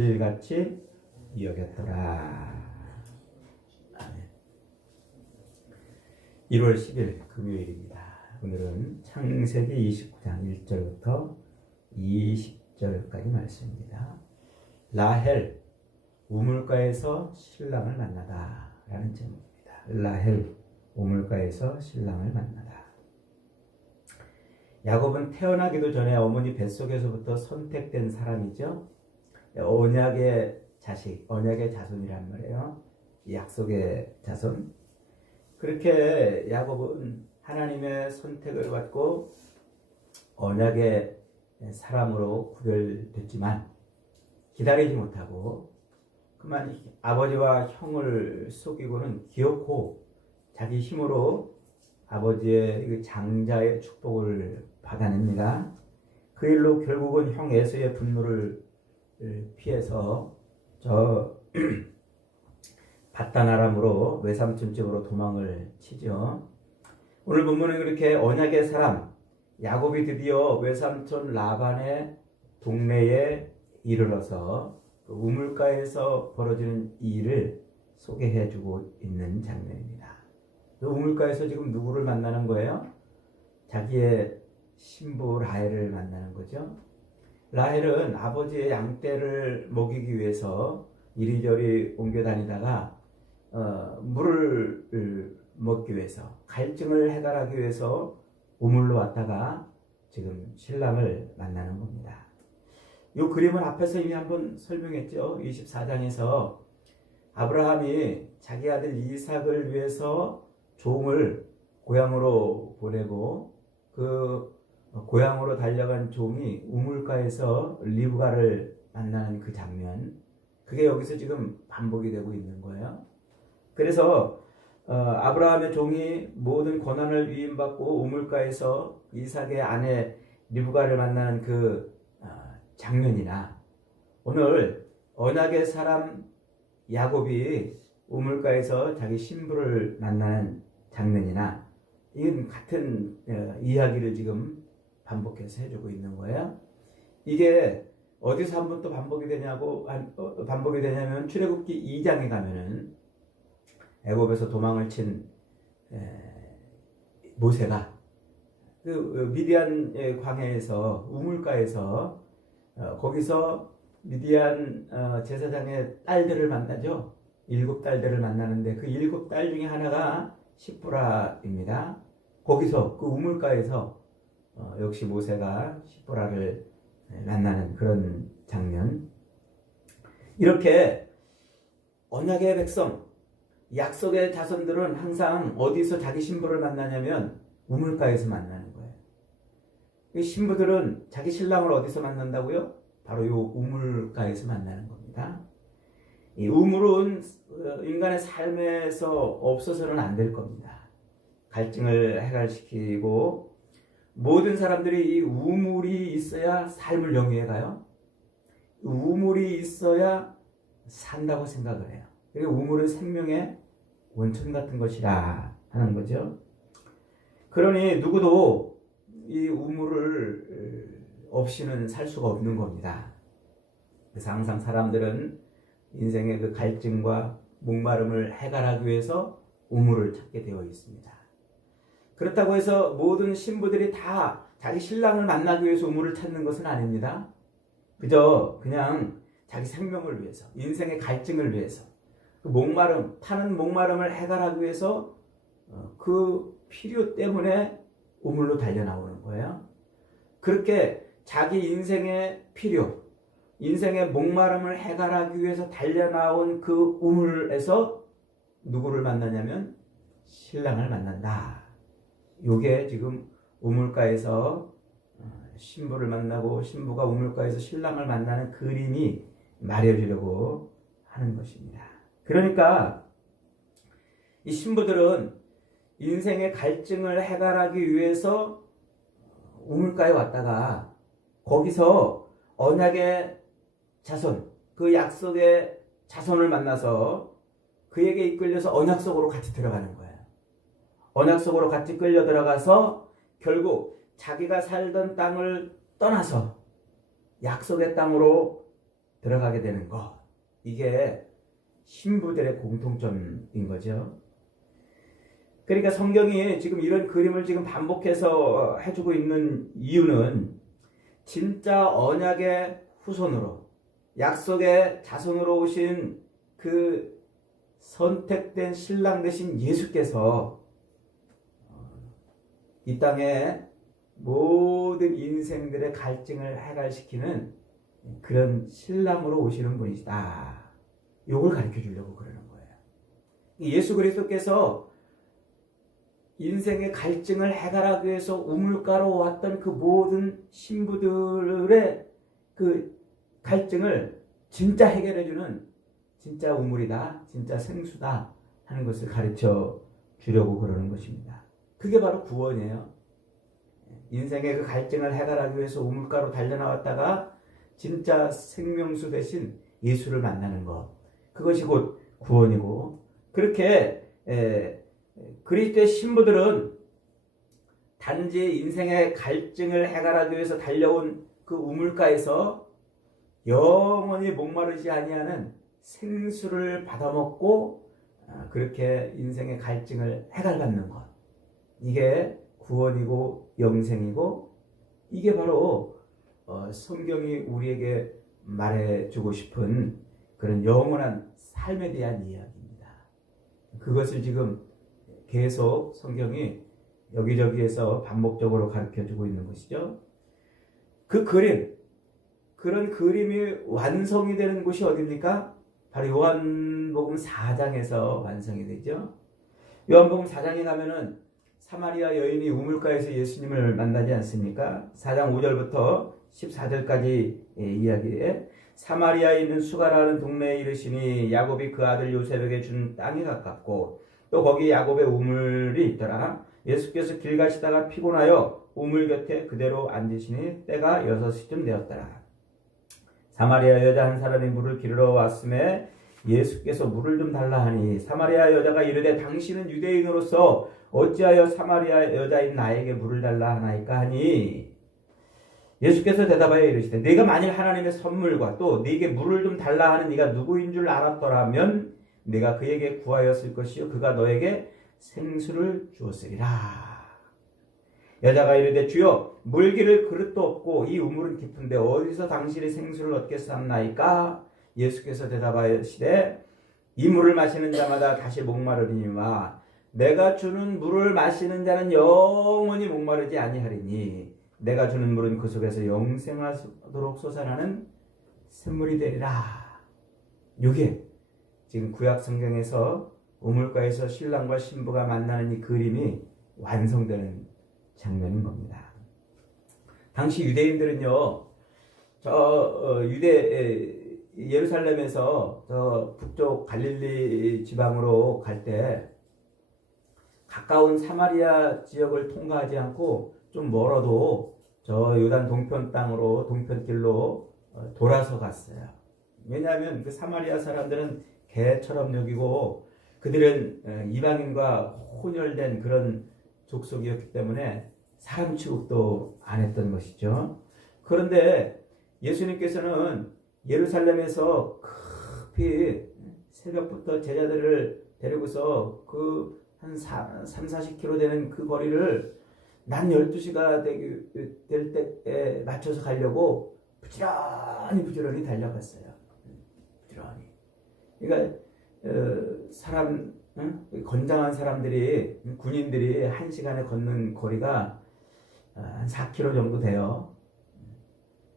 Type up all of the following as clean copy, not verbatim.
같이 여겼더라. 1월 10일 금요일입니다. 오늘은 창세기 29장 1절부터 20절까지 말씀입니다. 라헬 우물가에서 신랑을 만나다 라는 제목입니다. 라헬 우물가에서 신랑을 만나다. 야곱은 태어나기도 전에 어머니 뱃속에서부터 선택된 사람이죠. 언약의 자식, 언약의 자손이란 말이에요. 약속의 자손. 그렇게 야곱은 하나님의 선택을 받고 언약의 사람으로 구별됐지만 기다리지 못하고 그만 아버지와 형을 속이고는 기어코 자기 힘으로 아버지의 장자의 축복을 받아냅니다. 그 일로 결국은 형 에서의 분노를 피해서 저 바단 아람으로 외삼촌 집으로 도망을 치죠. 오늘 본문은 그렇게 언약의 사람 야곱이 드디어 외삼촌 라반의 동네에 이르러서 그 우물가에서 벌어지는 이 일을 소개해주고 있는 장면입니다. 그 우물가에서 지금 누구를 만나는 거예요? 자기의 신부 라헬을 만나는 거죠. 라헬은 아버지의 양떼를 먹이기 위해서 이리저리 옮겨 다니다가 물을 먹기 위해서 갈증을 해결하기 위해서 우물로 왔다가 지금 신랑을 만나는 겁니다. 이 그림은 앞에서 이미 한번 설명했죠. 24장에서 아브라함이 자기 아들 이삭을 위해서 종을 고향으로 보내고 그 고향으로 달려간 종이 우물가에서 리브가를 만나는 그 장면, 그게 여기서 지금 반복이 되고 있는 거예요. 그래서 아브라함의 종이 모든 고난을 위임받고 우물가에서 이삭의 아내 리브가를 만나는 그 장면이나 오늘 언약의 사람 야곱이 우물가에서 자기 신부를 만나는 장면이나 이건 같은 이야기를 지금 반복해서 해주고 있는 거예요. 이게 어디서 한번 또 반복이 되냐면 출애굽기 2장에 가면은 애굽에서 도망을 친 모세가 그 미디안 광야에서 우물가에서 거기서 미디안 제사장의 딸들을 만나죠. 7딸들을 만나는데 그 7딸 중에 하나가 시프라입니다. 거기서 그 우물가에서 역시 모세가 시프라를 만나는 그런 장면. 이렇게 언약의 백성, 약속의 자손들은 항상 어디서 자기 신부를 만나냐면 우물가에서 만나는 거예요. 이 신부들은 자기 신랑을 어디서 만난다고요? 바로 이 우물가에서 만나는 겁니다. 이 우물은 인간의 삶에서 없어서는 안 될 겁니다. 갈증을 해결시키고 모든 사람들이 이 우물이 있어야 삶을 영위해 가요. 우물이 있어야 산다고 생각을 해요. 우물은 생명의 원천 같은 것이라 하는 거죠. 그러니 누구도 이 우물을 없이는 살 수가 없는 겁니다. 그래서 항상 사람들은 인생의 그 갈증과 목마름을 해결하기 위해서 우물을 찾게 되어 있습니다. 그렇다고 해서 모든 신부들이 다 자기 신랑을 만나기 위해서 우물을 찾는 것은 아닙니다. 그냥 자기 생명을 위해서, 인생의 갈증을 위해서, 그 목마름, 타는 목마름을 해결하기 위해서 그 필요 때문에 우물로 달려나오는 거예요. 그렇게 자기 인생의 필요, 인생의 목마름을 해결하기 위해서 달려나온 그 우물에서 누구를 만나냐면 신랑을 만난다. 요게 지금 우물가에서 신부를 만나고 신부가 우물가에서 신랑을 만나는 그림이 말해주려고 하는 것입니다. 그러니까 이 신부들은 인생의 갈증을 해결하기 위해서 우물가에 왔다가 거기서 언약의 자손, 그 약속의 자손을 만나서 그에게 이끌려서 언약 속으로 같이 들어가는 거예요. 언약 속으로 같이 끌려 들어가서 결국 자기가 살던 땅을 떠나서 약속의 땅으로 들어가게 되는 것. 이게 신부들의 공통점인 거죠. 그러니까 성경이 지금 이런 그림을 지금 반복해서 해주고 있는 이유는 진짜 언약의 후손으로, 약속의 자손으로 오신 그 선택된 신랑 되신 예수께서 이 땅에 모든 인생들의 갈증을 해결시키는 그런 신랑으로 오시는 분이시다. 이걸 가르쳐 주려고 그러는 거예요. 예수 그리스도께서 인생의 갈증을 해결하기 위해서 우물가로 왔던 그 모든 신부들의 그 갈증을 진짜 해결해주는 진짜 우물이다, 진짜 생수다 하는 것을 가르쳐 주려고 그러는 것입니다. 그게 바로 구원이에요. 인생의 그 갈증을 해결하기 위해서 우물가로 달려나왔다가 진짜 생명수 대신 예수를 만나는 것. 그것이 곧 구원이고, 그렇게 그리스도의 신부들은 단지 인생의 갈증을 해결하기 위해서 달려온 그 우물가에서 영원히 목마르지 아니하는 생수를 받아먹고 그렇게 인생의 갈증을 해결받는 것. 이게 구원이고 영생이고, 이게 바로 성경이 우리에게 말해주고 싶은 그런 영원한 삶에 대한 이야기입니다. 그것을 지금 계속 성경이 여기저기에서 반복적으로 가르쳐주고 있는 것이죠. 그 그림, 그런 그림이 완성이 되는 곳이 어디입니까? 바로 요한복음 4장에서 완성이 되죠. 요한복음 4장에 가면은 사마리아 여인이 우물가에서 예수님을 만나지 않습니까? 4장 5절부터 14절까지 이야기에 사마리아에 있는 수가라는 동네에 이르시니 야곱이 그 아들 요셉에게 준 땅이 가깝고 또 거기 야곱의 우물이 있더라. 예수께서 길 가시다가 피곤하여 우물 곁에 그대로 앉으시니 때가 6시쯤 되었더라. 사마리아 여자 한 사람이 물을 기르러 왔음에 예수께서 물을 좀 달라 하니 사마리아 여자가 이르되 당신은 유대인으로서 어찌하여 사마리아 여자인 나에게 물을 달라 하나이까 하니 예수께서 대답하여 이르시되 네가 만일 하나님의 선물과 또 네게 물을 좀 달라 하는 네가 누구인 줄 알았더라면 네가 그에게 구하였을 것이요 그가 너에게 생수를 주었으리라. 여자가 이르되 주여 물기를 그릇도 없고 이 우물은 깊은데 어디서 당신이 생수를 얻겠사옵나이까? 예수께서 대답하시되 이 물을 마시는 자마다 다시 목마르리니와 내가 주는 물을 마시는 자는 영원히 목마르지 아니하리니 내가 주는 물은 그 속에서 영생하도록 솟아나는 샘물이 되리라. 이게 지금 구약 성경에서 우물가에서 신랑과 신부가 만나는 이 그림이 완성되는 장면인 겁니다. 당시 유대인들은요, 예루살렘에서 저 북쪽 갈릴리 지방으로 갈 때 가까운 사마리아 지역을 통과하지 않고 좀 멀어도 저 요단 동편 땅으로 동편길로 돌아서 갔어요. 왜냐하면 그 사마리아 사람들은 개처럼 여기고 그들은 이방인과 혼혈된 그런 족속이었기 때문에 사람 취급도 안 했던 것이죠. 그런데 예수님께서는 예루살렘에서 급히 새벽부터 제자들을 데리고서 그 한 30-40km 되는 그 거리를 낮 12시가 될 때에 맞춰서 가려고 부지런히 달려갔어요. 부지런히. 그러니까 건장한 사람들이, 군인들이 1시간에 걷는 거리가 한 4km 정도 돼요.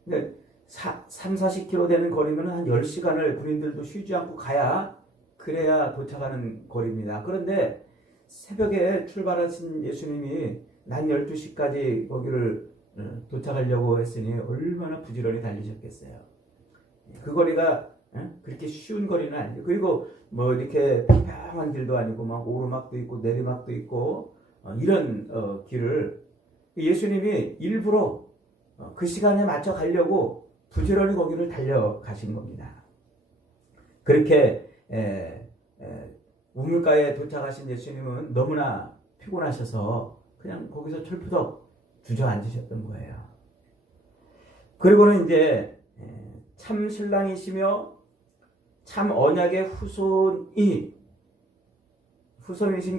그러니까 30-40km 되는 거리면 한 10시간을 군인들도 쉬지 않고 그래야 도착하는 거리입니다. 그런데 새벽에 출발하신 예수님이 낮 12시까지 거기를 도착하려고 했으니 얼마나 부지런히 달리셨겠어요. 그 거리가 그렇게 쉬운 거리는 아니죠. 그리고 뭐 이렇게 평평한 길도 아니고 막 오르막도 있고 내리막도 있고 이런 길을 예수님이 일부러 그 시간에 맞춰 가려고 부지런히 거기를 달려가신 겁니다. 그렇게 우물가에 도착하신 예수님은 너무나 피곤하셔서 그냥 거기서 철푸덕 주저앉으셨던 거예요. 그리고는 이제 참 신랑이시며 참 언약의 후손이신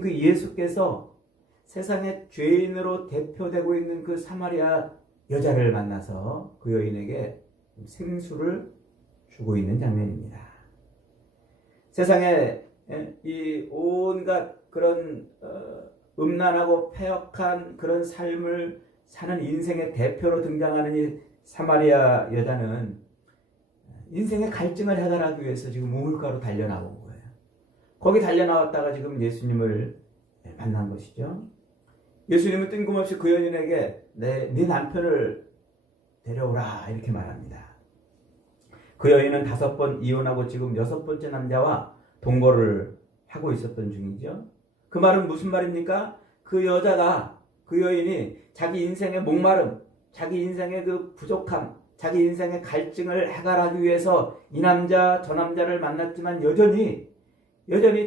그 예수께서 세상의 죄인으로 대표되고 있는 그 사마리아 여자를 만나서 그 여인에게 생수를 주고 있는 장면입니다. 세상에 이 온갖 그런 음란하고 패역한 그런 삶을 사는 인생의 대표로 등장하는 이 사마리아 여자는 인생의 갈증을 해결하기 위해서 지금 우물가로 달려나온 거예요. 거기 달려나왔다가 지금 예수님을 만난 것이죠. 예수님은 뜬금없이 그 여인에게 네 남편을 데려오라 이렇게 말합니다. 그 여인은 5번 이혼하고 지금 6번째 남자와 동거를 하고 있었던 중이죠. 그 말은 무슨 말입니까? 그 여인이 자기 인생의 목마름, 자기 인생의 그 부족함, 자기 인생의 갈증을 해결하기 위해서 이 남자 저 남자를 만났지만 여전히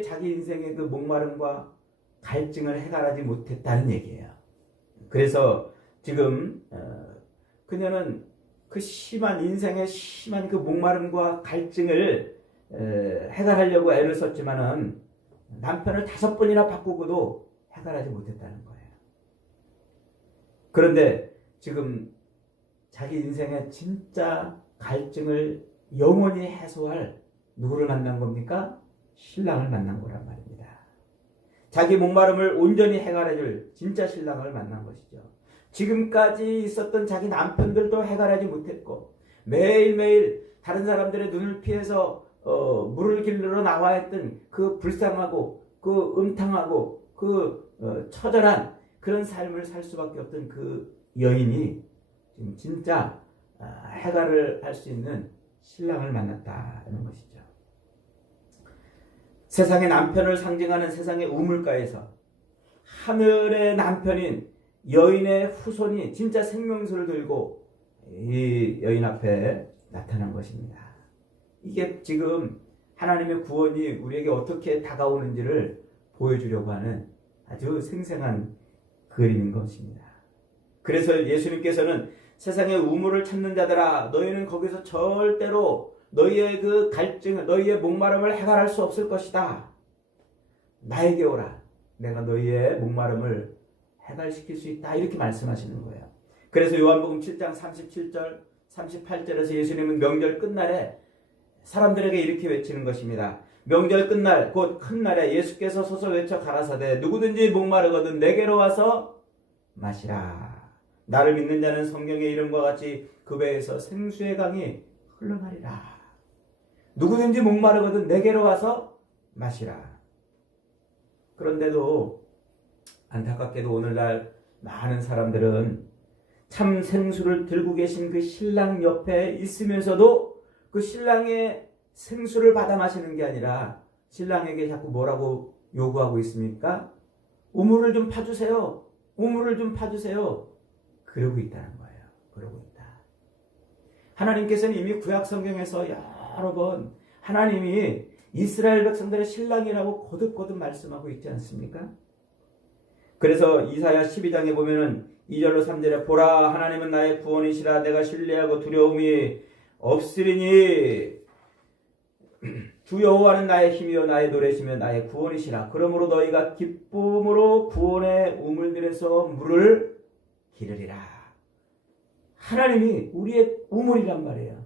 자기 인생의 그 목마름과 갈증을 해결하지 못했다는 얘기예요. 그래서 지금 그녀는 그 인생의 심한 그 목마름과 갈증을 해결하려고 애를 썼지만은 남편을 5번이나 바꾸고도 해결하지 못했다는 거예요. 그런데 지금 자기 인생의 진짜 갈증을 영원히 해소할 누구를 만난 겁니까? 신랑을 만난 거란 말입니다. 자기 목마름을 온전히 해결해줄 진짜 신랑을 만난 것이죠. 지금까지 있었던 자기 남편들도 해결하지 못했고 매일매일 다른 사람들의 눈을 피해서 물을 길러 나와야 했던 그 불쌍하고 그 음탕하고 그 처절한 그런 삶을 살 수밖에 없던 그 여인이 지금 진짜 해결을 할 수 있는 신랑을 만났다는 것이죠. 세상의 남편을 상징하는 세상의 우물가에서 하늘의 남편인 여인의 후손이 진짜 생명수를 들고 이 여인 앞에 나타난 것입니다. 이게 지금 하나님의 구원이 우리에게 어떻게 다가오는지를 보여주려고 하는 아주 생생한 그림인 것입니다. 그래서 예수님께서는 세상의 우물을 찾는 자들아 너희는 거기서 절대로 너희의 그 갈증, 너희의 목마름을 해결할 수 없을 것이다. 나에게 오라. 내가 너희의 목마름을 해결시킬 수 있다. 이렇게 말씀하시는 거예요. 그래서 요한복음 7장 37절, 38절에서 예수님은 명절 끝날에 사람들에게 이렇게 외치는 것입니다. 명절 끝날 곧 큰 날에 예수께서 서서 외쳐 가라사대 누구든지 목마르거든 내게로 와서 마시라. 나를 믿는 자는 성경의 이름과 같이 그 배에서 생수의 강이 흘러가리라. 누구든지 목마르거든 내게로 와서 마시라. 그런데도 안타깝게도 오늘날 많은 사람들은 참 생수를 들고 계신 그 신랑 옆에 있으면서도 그 신랑의 생수를 받아 마시는 게 아니라 신랑에게 자꾸 뭐라고 요구하고 있습니까? 우물을 좀 파주세요. 우물을 좀 파주세요. 그러고 있다는 거예요. 그러고 있다. 하나님께서는 이미 구약 성경에서 여러 번 하나님이 이스라엘 백성들의 신랑이라고 거듭거듭 말씀하고 있지 않습니까? 그래서 이사야 12장에 보면은 2절로 3절에 보라 하나님은 나의 구원이시라 내가 신뢰하고 두려움이 없으리니 주 여호와는 나의 힘이요 나의 노래시며 나의 구원이시라. 그러므로 너희가 기쁨으로 구원의 우물들에서 물을 기르리라. 하나님이 우리의 우물이란 말이에요.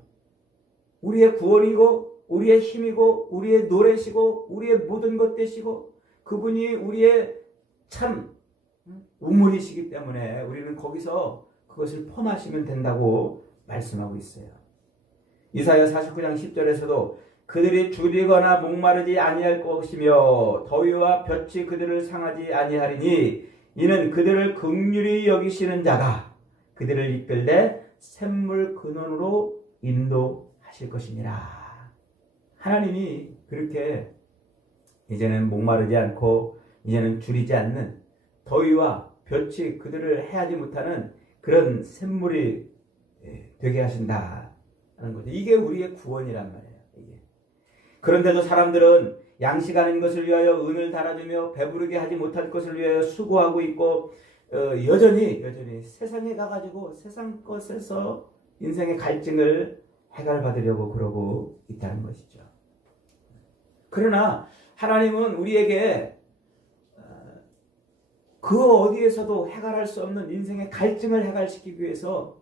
우리의 구원이고 우리의 힘이고 우리의 노래시고 우리의 모든 것 되시고 그분이 우리의 참 우물이시기 때문에 우리는 거기서 그것을 퍼마시면 된다고 말씀하고 있어요. 이사야 49장 10절에서도 그들이 줄이거나 목마르지 아니할 것이며 더위와 볕이 그들을 상하지 아니하리니 이는 그들을 긍휼히 여기시는 자가 그들을 이끌되 샘물 근원으로 인도하실 것이니라. 하나님이 그렇게 이제는 목마르지 않고 이제는 줄이지 않는 더위와 볕이 그들을 해하지 못하는 그런 샘물이 되게 하신다는 거죠. 이게 우리의 구원이란 말이에요. 이게. 그런데도 사람들은 양식 아닌 것을 위하여 은을 달아주며 배부르게 하지 못할 것을 위하여 수고하고 있고 여전히 세상에 가가지고 세상 것에서 인생의 갈증을 해결받으려고 그러고 있다는 것이죠. 그러나 하나님은 우리에게 그 어디에서도 해결할 수 없는 인생의 갈증을 해결시키기 위해서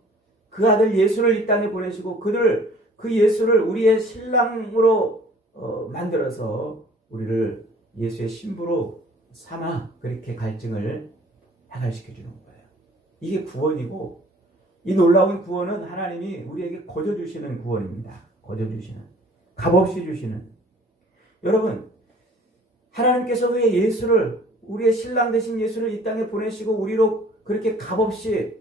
그 아들 예수를 이 땅에 보내시고 그 예수를 우리의 신랑으로 만들어서 우리를 예수의 신부로 삼아 그렇게 갈증을 해결시켜 주는 거예요. 이게 구원이고, 이 놀라운 구원은 하나님이 우리에게 거저 주시는 구원입니다. 거저 주시는, 값없이 주시는. 여러분, 하나님께서 왜 우리의 신랑 되신 예수를 이 땅에 보내시고 우리로 그렇게 값없이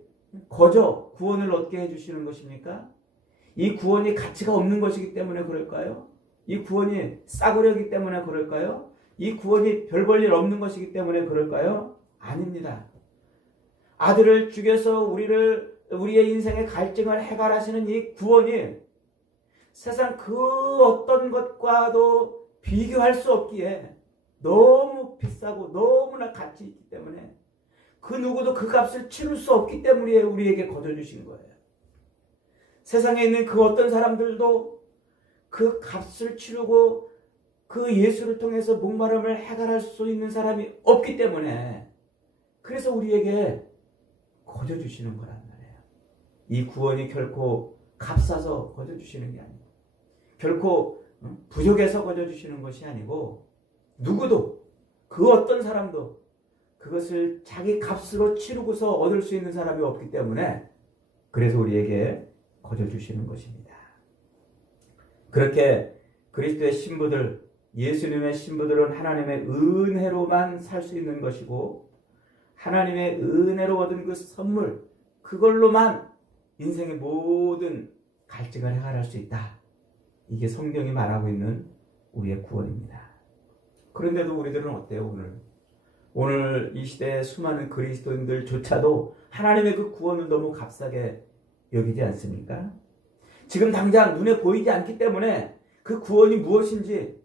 거저 구원을 얻게 해주시는 것입니까? 이 구원이 가치가 없는 것이기 때문에 그럴까요? 이 구원이 싸구려기 때문에 그럴까요? 이 구원이 별 볼 일 없는 것이기 때문에 그럴까요? 아닙니다. 아들을 죽여서 우리의 인생의 갈증을 해결하시는 이 구원이 세상 그 어떤 것과도 비교할 수 없기에 너무 비싸고 너무나 가치 있기 때문에 그 누구도 그 값을 치를 수 없기 때문에 우리에게 거저 주신 거예요. 세상에 있는 그 어떤 사람들도 그 값을 치르고 그 예수를 통해서 목마름을 해결할 수 있는 사람이 없기 때문에, 그래서 우리에게 거저 주시는 거란 말이에요. 이 구원이 결코 값싸서 거저 주시는 게 아니고, 결코 부족해서 거저 주시는 것이 아니고, 누구도 그 어떤 사람도 그것을 자기 값으로 치르고서 얻을 수 있는 사람이 없기 때문에, 그래서 우리에게 거저 주시는 것입니다. 그렇게 그리스도의 신부들, 예수님의 신부들은 하나님의 은혜로만 살 수 있는 것이고, 하나님의 은혜로 얻은 그 선물, 그걸로만 인생의 모든 갈증을 해결할 수 있다. 이게 성경이 말하고 있는 우리의 구원입니다. 그런데도 우리들은 어때요? 오늘 이 시대의 수많은 그리스도인들조차도 하나님의 그 구원을 너무 값싸게 여기지 않습니까? 지금 당장 눈에 보이지 않기 때문에 그 구원이 무엇인지,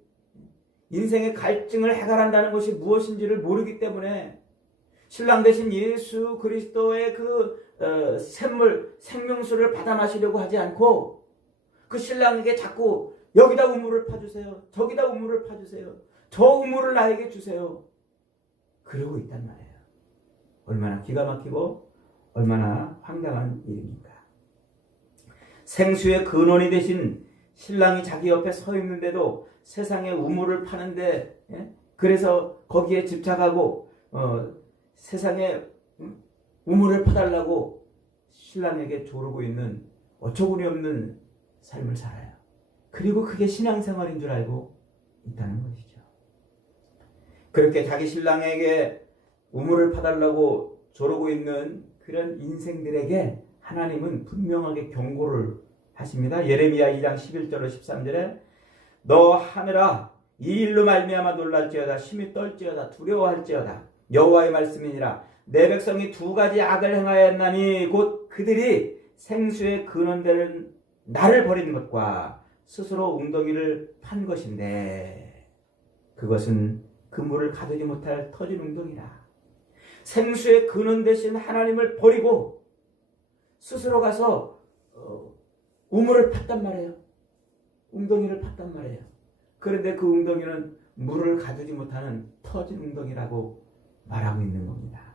인생의 갈증을 해결한다는 것이 무엇인지를 모르기 때문에 신랑 되신 예수 그리스도의 그 샘물, 생명수를 받아 마시려고 하지 않고 그 신랑에게 자꾸 여기다 우물을 파주세요, 저기다 우물을 파주세요, 저 우물을 나에게 주세요, 그러고 있단 말이에요. 얼마나 기가 막히고 얼마나 황당한 일입니까? 생수의 근원이 되신 신랑이 자기 옆에 서 있는데도 세상에 우물을 파는데, 그래서 거기에 집착하고 세상에 우물을 파달라고 신랑에게 조르고 있는 어처구니 없는 삶을 살아요. 그리고 그게 신앙생활인 줄 알고 있다는 것이죠. 그렇게 자기 신랑에게 우물을 파달라고 조르고 있는 그런 인생들에게 하나님은 분명하게 경고를 하십니다. 예레미야 2장 11절로 13절에 너 하늘아, 이 일로 말미암아 놀랄지어다, 심히 떨지어다, 두려워할지어다. 여호와의 말씀이니라. 내 백성이 두 가지 악을 행하였나니 곧 그들이 생수의 근원되는 나를 버린 것과 스스로 웅덩이를 판 것인데, 그것은 그 물을 가두지 못할 터진 웅덩이라. 생수의 근원 되신 하나님을 버리고 스스로 가서 우물을 팠단 말이에요. 웅덩이를 팠단 말이에요. 그런데 그 웅덩이는 물을 가두지 못하는 터진 웅덩이라고 말하고 있는 겁니다.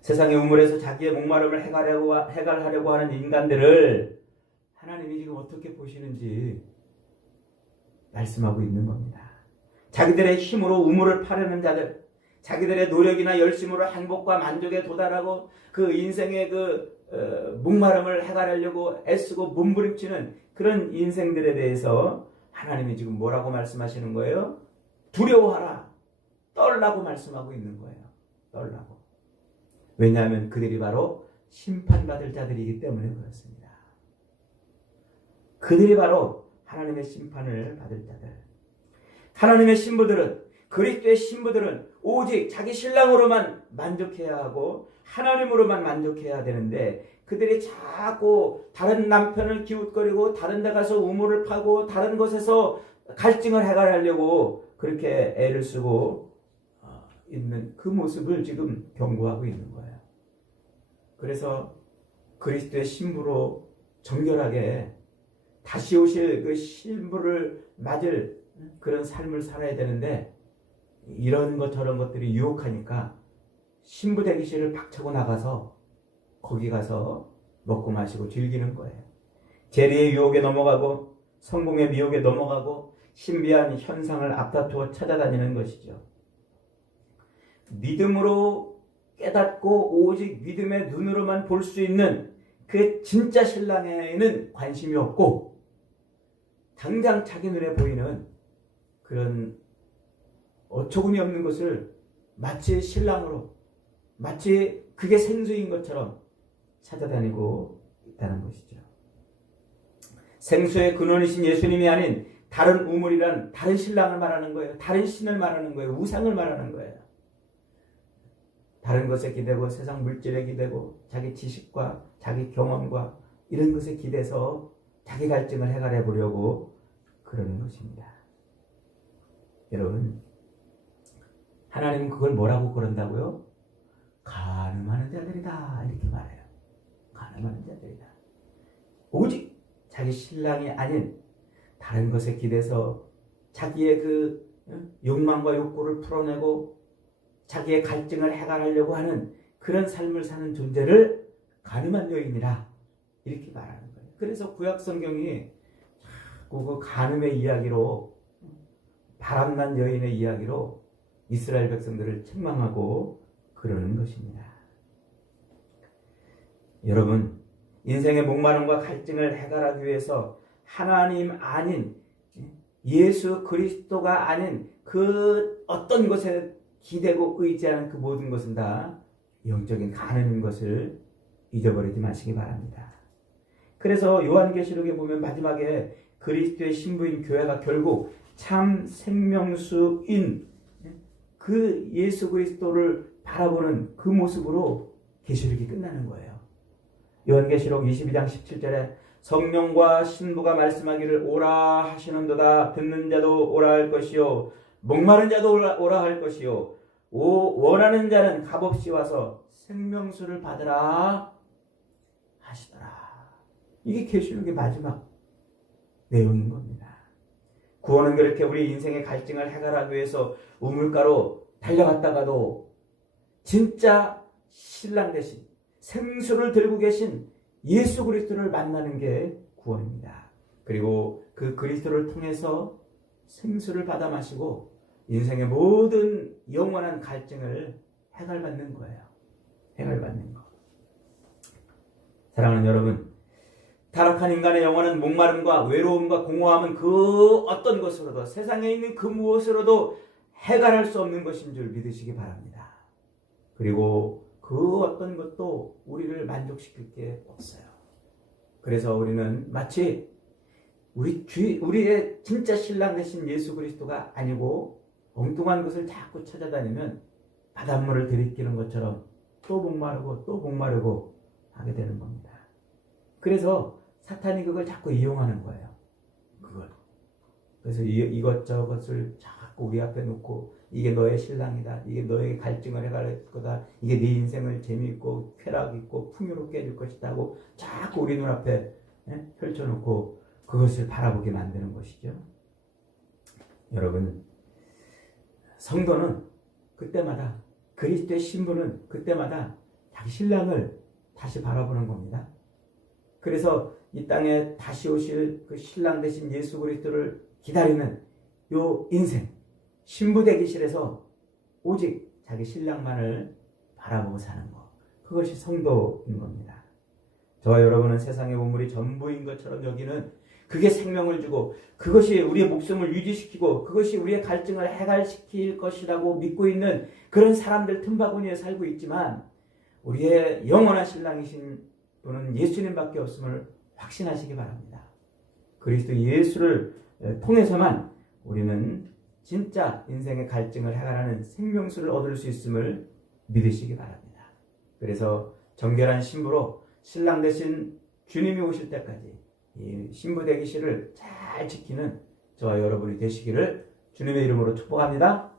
세상의 우물에서 자기의 목마름을 해결하려고 하는 인간들을 하나님이 지금 어떻게 보시는지 말씀하고 있는 겁니다. 자기들의 힘으로 우물을 파려는 자들, 자기들의 노력이나 열심으로 행복과 만족에 도달하고 그 인생의 목마름을 해결하려고 애쓰고 몸부림치는 그런 인생들에 대해서 하나님이 지금 뭐라고 말씀하시는 거예요? 두려워하라, 떨라고 말씀하고 있는 거예요. 떨라고. 왜냐하면 그들이 바로 심판받을 자들이기 때문에 그렇습니다. 그들이 바로 하나님의 심판을 받을 자들. 하나님의 신부들은, 그리스도의 신부들은 오직 자기 신랑으로만 만족해야 하고 하나님으로만 만족해야 되는데, 그들이 자꾸 다른 남편을 기웃거리고 다른 데 가서 우물을 파고 다른 곳에서 갈증을 해결하려고 그렇게 애를 쓰고 있는 그 모습을 지금 경고하고 있는 거예요. 그래서 그리스도의 신부로 정결하게 다시 오실 그 신부를 맞을 그런 삶을 살아야 되는데 이런 것 저런 것들이 유혹하니까 신부 대기실을 박차고 나가서 거기 가서 먹고 마시고 즐기는 거예요. 재리의 유혹에 넘어가고 성공의 미혹에 넘어가고 신비한 현상을 앞다투어 찾아다니는 것이죠. 믿음으로 깨닫고 오직 믿음의 눈으로만 볼 수 있는 그 진짜 신랑에는 관심이 없고 당장 자기 눈에 보이는 그런 어처구니 없는 것을 마치 신랑으로 마치 그게 생수인 것처럼 찾아다니고 있다는 것이죠. 생수의 근원이신 예수님이 아닌 다른 우물이란 다른 신랑을 말하는 거예요. 다른 신을 말하는 거예요. 우상을 말하는 거예요. 다른 것에 기대고 세상 물질에 기대고 자기 지식과 자기 경험과 이런 것에 기대서 자기 갈증을 해결해 보려고 그러는 것입니다. 여러분, 하나님은 그걸 뭐라고 그런다고요? 간음하는 자들이다 이렇게 말해요. 간음하는 자들이다. 오직 자기 신랑이 아닌 다른 것에 기대서 자기의 그 욕망과 욕구를 풀어내고 자기의 갈증을 해결하려고 하는 그런 삶을 사는 존재를 간음한 여인이라 이렇게 말하는 거예요. 그래서 구약 성경이 자꾸 그 간음의 이야기로 바람난 여인의 이야기로 이스라엘 백성들을 책망하고 그러는 것입니다. 여러분, 인생의 목마름과 갈증을 해결하기 위해서 하나님 아닌 예수 그리스도가 아닌 그 어떤 것에 기대고 의지하는 그 모든 것은 다 영적인 간음인 것을 잊어버리지 마시기 바랍니다. 그래서 요한계시록에 보면 마지막에 그리스도의 신부인 교회가 결국 참 생명수인 그 예수 그리스도를 바라보는 그 모습으로 계시록이 끝나는 거예요. 요한계시록 22장 17절에 성령과 신부가 말씀하기를 오라 하시는도다. 듣는 자도 오라 할 것이요 목마른 자도 오라 할 것이요 원하는 자는 값없이 와서 생명수를 받으라 하시더라. 이게 계시록의 마지막 내용인 겁니다. 구원은 그렇게 우리 인생의 갈증을 해결하기 위해서 우물가로 달려갔다가도 진짜 신랑 대신 생수를 들고 계신 예수 그리스도를 만나는 게 구원입니다. 그리고 그 그리스도를 통해서 생수를 받아 마시고 인생의 모든 영원한 갈증을 해결받는 거예요. 해결받는 거. 사랑하는 여러분, 타락한 인간의 영혼은 목마름과 외로움과 공허함은 그 어떤 것으로도 세상에 있는 그 무엇으로도 해결할 수 없는 것인 줄 믿으시기 바랍니다. 그리고 그 어떤 것도 우리를 만족시킬 게 없어요. 그래서 우리는 마치 우리의 진짜 신랑 되신 예수 그리스도가 아니고 엉뚱한 것을 자꾸 찾아다니면 바닷물을 들이키는 것처럼 또 목마르고 또 목마르고 하게 되는 겁니다. 그래서 사탄이 그걸 자꾸 이용하는 거예요. 그걸. 그래서 이것저것을 자꾸 우리 앞에 놓고 이게 너의 신랑이다. 이게 너의 갈증을 해결할 거다. 이게 네 인생을 재미있고 쾌락 있고 풍요롭게 해줄 것이다 하고 자꾸 우리 눈앞에 펼쳐놓고 그것을 바라보게 만드는 것이죠. 여러분, 성도는 그때마다 그리스도의 신부는 그때마다 자기 신랑을 다시 바라보는 겁니다. 그래서 이 땅에 다시 오실 그 신랑 되신 예수 그리스도를 기다리는 요 인생 신부 대기실에서 오직 자기 신랑만을 바라보고 사는 것, 그것이 성도인 겁니다. 저와 여러분은 세상의 우물이 전부인 것처럼 여기는 그게 생명을 주고 그것이 우리의 목숨을 유지시키고 그것이 우리의 갈증을 해결시킬 것이라고 믿고 있는 그런 사람들 틈바구니에 살고 있지만 우리의 영원한 신랑이신 분은 예수님밖에 없음을 확신하시기 바랍니다. 그리스도 예수를 통해서만 우리는 진짜 인생의 갈증을 해결하는 생명수를 얻을 수 있음을 믿으시기 바랍니다. 그래서 정결한 신부로 신랑 되신 주님이 오실 때까지 이 신부 대기실을 잘 지키는 저와 여러분이 되시기를 주님의 이름으로 축복합니다.